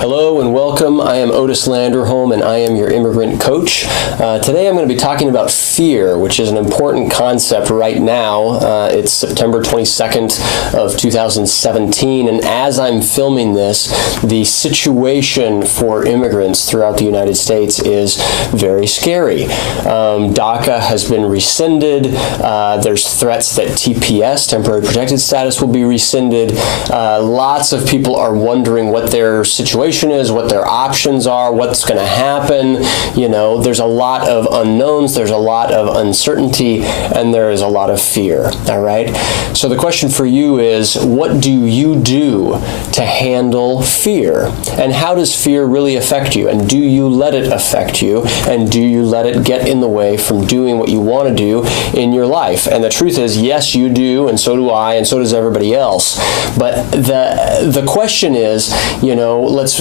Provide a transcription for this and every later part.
Hello and welcome. I am Otis Landerholm and I am your immigrant coach. Today I'm going to be talking about fear, which is an important concept right now. It's September 22nd of 2017, and as I'm filming this, the situation for immigrants throughout the United States is very scary. DACA has been rescinded. There's threats that TPS, temporary protected status, will be rescinded. Lots of people are wondering what their situation is, what their options are, what's going to happen. You know, there's a lot of unknowns, there's a lot of uncertainty, and there is a lot of fear. All right? So the question for you is, what do you do to handle fear? And how does fear really affect you? And do you let it affect you? And do you let it get in the way from doing what you want to do in your life? And the truth is, yes, you do, and so do I, and so does everybody else. But the question is, you know, let's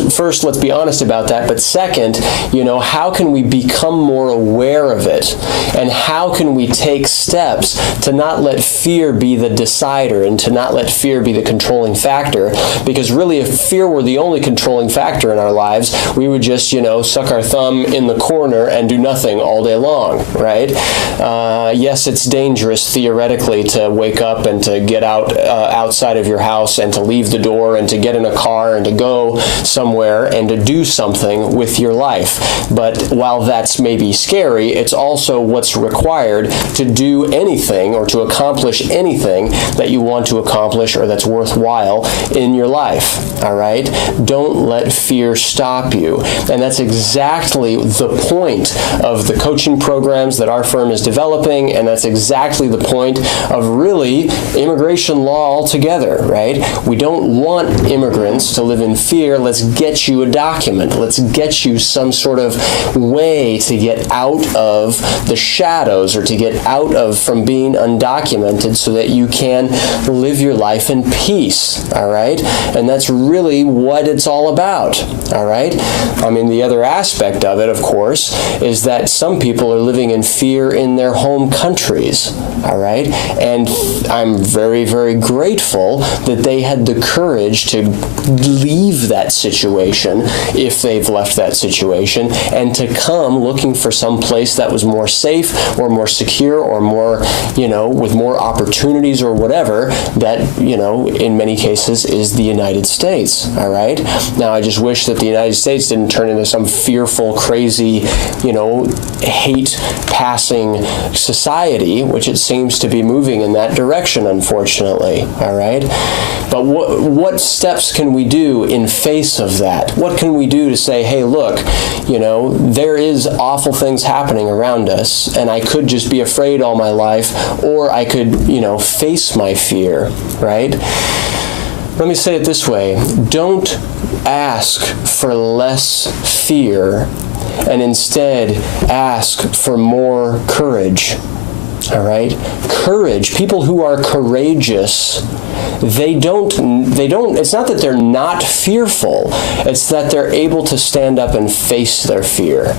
be honest about that. But second, you know, how can we become more aware of it? And how can we take steps to not let fear be the decider and to not let fear be the controlling factor? Because really, if fear were the only controlling factor in our lives, we would just, you know, suck our thumb in the corner and do nothing all day long, right? Yes, it's dangerous theoretically to wake up and to get outside of your house and to leave the door and to get in a car and to go somewhere and to do something with your life. But while that's maybe scary, it's also what's required to do anything or to accomplish anything that you want to accomplish or that's worthwhile in your life. All right? Don't let fear stop you. And that's exactly the point of the coaching programs that our firm is developing, and that's exactly the point of really immigration law altogether, right? We don't want immigrants to live in fear. Let's get you a document. Let's get you some sort of way to get out of the shadows or to get out of from being undocumented so that you can live your life in peace, all right? And that's really what it's all about, all right? I mean, the other aspect of it, of course, is that some people are living in fear in their home countries, all right? And I'm very, very grateful that they had the courage to leave that situation, if they've left that situation, and to come looking for some place that was more safe or more secure or more, you know, with more opportunities or whatever, that, you know, in many cases is the United States, all right? Now, I just wish that the United States didn't turn into some fearful, crazy, you know, hate-passing society, which it seems to be moving in that direction, unfortunately, all right? But what steps can we do in face of that? What can we do to say, hey, look, you know, there is awful things happening around us, and I could just be afraid all my life, or I could, you know, face my fear, right? Let me say it this way. Don't ask for less fear, and instead ask for more courage. All right? Courage. People who are courageous, they don't, it's not that they're not fearful, it's that they're able to stand up and face their fear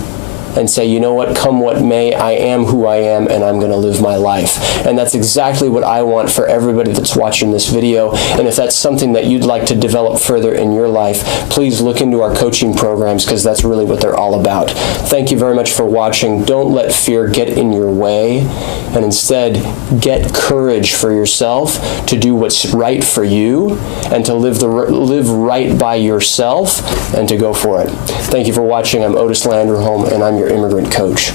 and say, you know what, come what may, I am who I am, and I'm going to live my life. And that's exactly what I want for everybody that's watching this video. And if that's something that you'd like to develop further in your life, please look into our coaching programs, because that's really what they're all about. Thank you very much for watching. Don't let fear get in your way, and instead get courage for yourself to do what's right for you and to live right by yourself and to go for it. Thank you for watching. I'm Otis Landerholm, and I'm your immigrant coach.